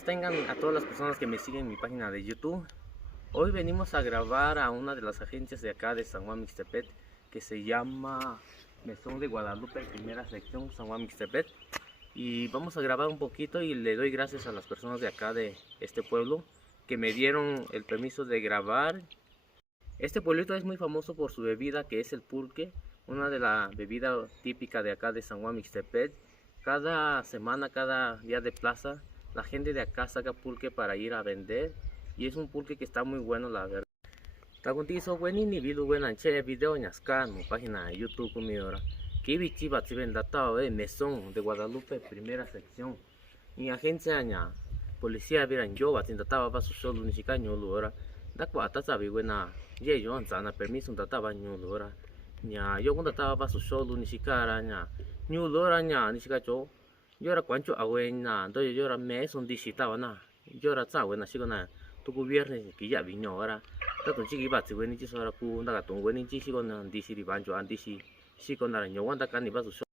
buenas tengan a todas las personas que me siguen en mi página de YouTube. Hoy venimos a grabar a una de las agencias de acá de San Juan Mixtepec que se llama Mesón de Guadalupe, primera sección, San Juan Mixtepec. Y vamos a grabar un poquito y le doy gracias a las personas de acá de este pueblo que me dieron el permiso de grabar. Este pueblito es muy famoso por su bebida, que es el pulque, una de las bebidas típicas de acá de San Juan Mixtepec. Cada semana, cada día de plaza, la gente de acá saca pulque para ir a vender y es un pulque que está muy bueno, la verdad. Está contigo bueno ni video buena che video ñasca en mi página de YouTube conmigo ahora. Que bichiba si ven datado Mesón de Guadalupe, primera sección. Y agencia ña policía viran yo va sin databa va su solo ni siquiera ño ahora. Da cuata sabe buena ye yo anzana permiso databa ño ahora. Ña yo cuando databa va su solo ni siquiera ña ño ahora ña ni siquiera yo era cuancho abuena entonces yo era mes un disitaba na yo era sa buena sigona tu viernes que ya vino ahora. Tanto chiqui va si buena chiso ahora ku ndaga tu buena chiso con disi di banjo andisi si con la ño wanda kan ni va su